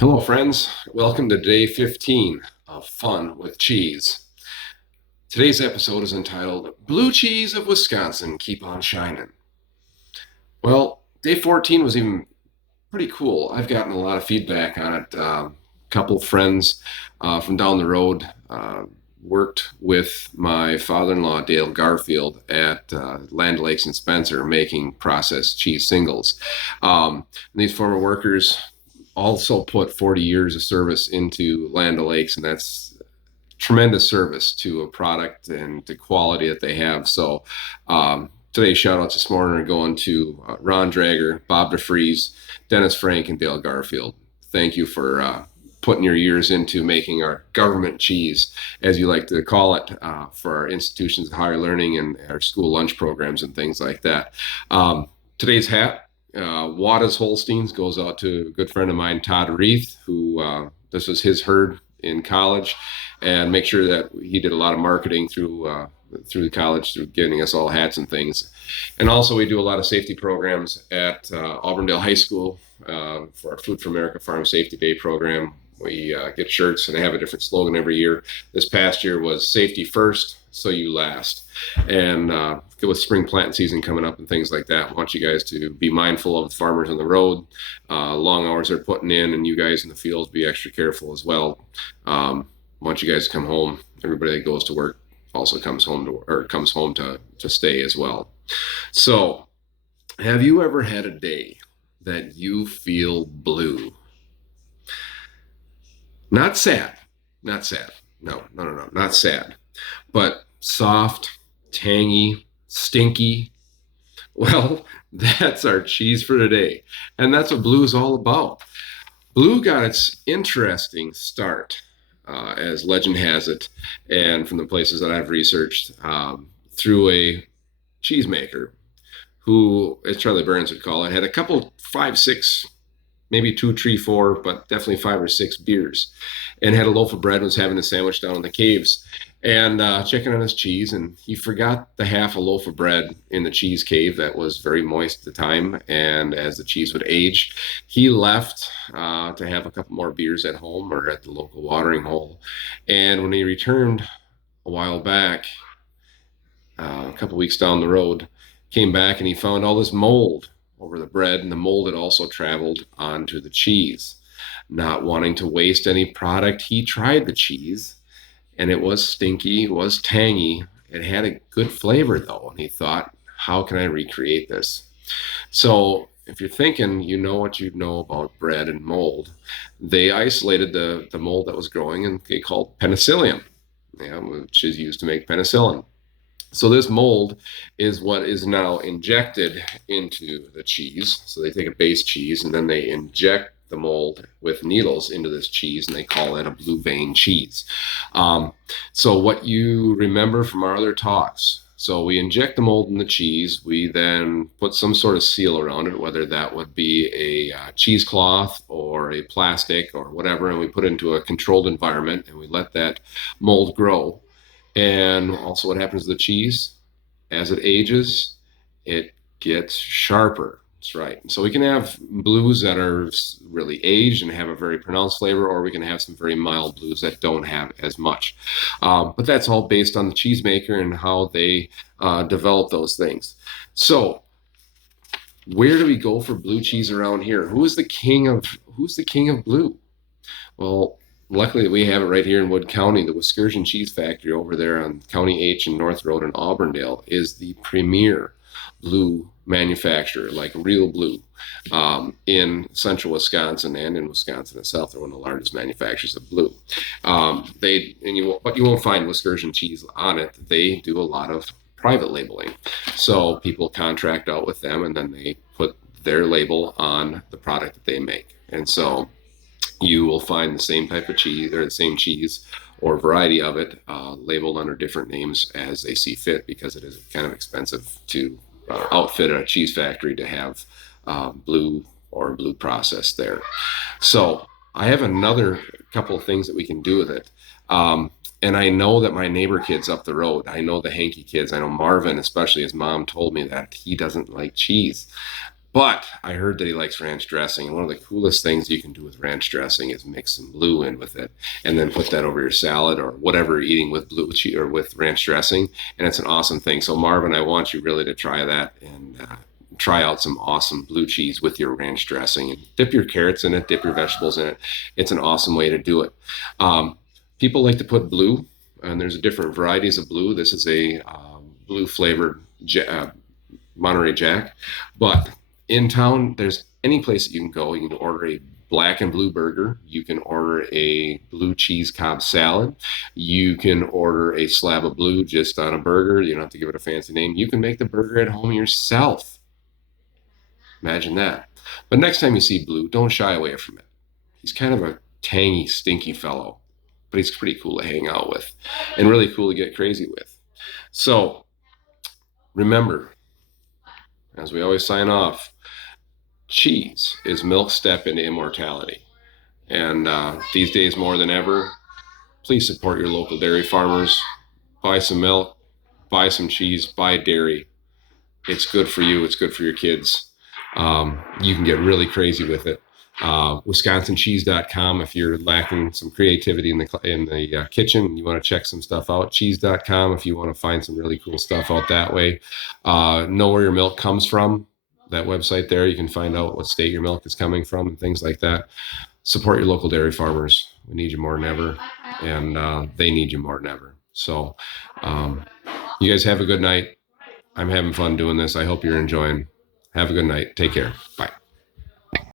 Hello, friends. Welcome to day 15 of Fun with Cheese. Today's episode is entitled Blue Cheese of Wisconsin Keep on Shining. Well, day 14 was even pretty cool. I've gotten a lot of feedback on it. A couple friends from down the road worked with my father-in-law, Dale Garfield, at Land Lakes and Spencer making processed cheese singles. These former workers also put 40 years of service into Land O'Lakes, and that's tremendous service to a product and the quality that they have. So today's shout outs this morning are going to Ron Drager, Bob DeFries, Dennis Frank, and Dale Garfield. Thank you for putting your years into making our government cheese, as you like to call it, for our institutions of higher learning and our school lunch programs and things like that. Today's hat, Wada's Holsteins, goes out to a good friend of mine, Todd Reith, who this was his herd in college, and make sure that he did a lot of marketing through the college, through getting us all hats and things. And also, we do a lot of safety programs at Auburndale High School for our Food for America Farm Safety Day program. We get shirts and have a different slogan every year. This past year was safety first, so you last. And with spring planting season coming up and things like that, I want you guys to be mindful of the farmers on the road, long hours they're putting in, and you guys in the fields be extra careful as well. I want you guys to come home. Everybody that goes to work also comes home to stay as well. So, have you ever had a day that you feel blue? Not sad, not sad. No, not sad, but soft, tangy, stinky. Well, that's our cheese for today. And that's what blue is all about. Blue got its interesting start, as legend has it, and from the places that I've researched, through a cheesemaker who, as Charlie Burns would call it, had a couple, five, six, maybe two, three, four, but definitely five or six beers, and had a loaf of bread, was having a sandwich down in the caves, and checking on his cheese, and he forgot the half a loaf of bread in the cheese cave that was very moist at the time, and as the cheese would age, he left to have a couple more beers at home or at the local watering hole, and when he returned a while back, a couple weeks down the road, came back and he found all this mold over the bread, and the mold had also traveled onto the cheese. Not wanting to waste any product, he tried the cheese, and it was stinky, it was tangy. It had a good flavor though, and he thought, how can I recreate this? So if you're thinking you know what you know about bread and mold, they isolated the mold that was growing, and they called penicillium, which is used to make penicillin. So this mold is what is now injected into the cheese. So they take a base cheese and then they inject the mold with needles into this cheese, and they call it a blue vein cheese. So what you remember from our other talks, so we inject the mold in the cheese, we then put some sort of seal around it, whether that would be a cheesecloth or a plastic or whatever, and we put it into a controlled environment and we let that mold grow. And also what happens to the cheese, as it ages, it gets sharper. That's right. So we can have blues that are really aged and have a very pronounced flavor, or we can have some very mild blues that don't have as much. But that's all based on the cheesemaker and how they develop those things. So where do we go for blue cheese around here? Who's the king of blue? Well, luckily we have it right here in Wood County. The Wisconsin Cheese Factory over there on County H and North Road in Auburndale is the premier blue manufacturer, like real blue, in central Wisconsin and in Wisconsin itself. They're one of the largest manufacturers of blue. But you won't find Wisconsin cheese on it. They do a lot of private labeling. So people contract out with them, and then they put their label on the product that they make. And so you will find the same type of cheese, or the same cheese or variety of it, labeled under different names as they see fit, because it is kind of expensive to outfit a cheese factory to have blue or blue process there. So I have another couple of things that we can do with it. And I know that my neighbor kids up the road, I know the Hankey kids, I know Marvin, especially his mom told me that he doesn't like cheese. But I heard that he likes ranch dressing. And one of the coolest things you can do with ranch dressing is mix some blue in with it and then put that over your salad or whatever you're eating with blue cheese or with ranch dressing. And it's an awesome thing. So, Marvin, I want you really to try that and try out some awesome blue cheese with your ranch dressing and dip your carrots in it, dip your vegetables in it. It's an awesome way to do it. People like to put blue, and there's different varieties of blue. This is a blue flavored Monterey Jack. But in town, there's any place that you can go. You can order a black and blue burger. You can order a blue cheese Cobb salad. You can order a slab of blue just on a burger. You don't have to give it a fancy name. You can make the burger at home yourself. Imagine that. But next time you see Blue, don't shy away from it. He's kind of a tangy, stinky fellow, but he's pretty cool to hang out with and really cool to get crazy with. So remember, as we always sign off, cheese is milk's step into immortality. And these days, more than ever, please support your local dairy farmers. Buy some milk, buy some cheese, buy dairy. It's good for you. It's good for your kids. You can get really crazy with it. WisconsinCheese.com if you're lacking some creativity in the kitchen and you want to check some stuff out. Cheese.com if you want to find some really cool stuff out that way. Know where your milk comes from. That website there, you can find out what state your milk is coming from and things like that. Support your local dairy farmers. We need you more than ever, and they need you more than ever. So, you guys have a good night. I'm having fun doing this. I hope you're enjoying. Have a good night. Take care. Bye.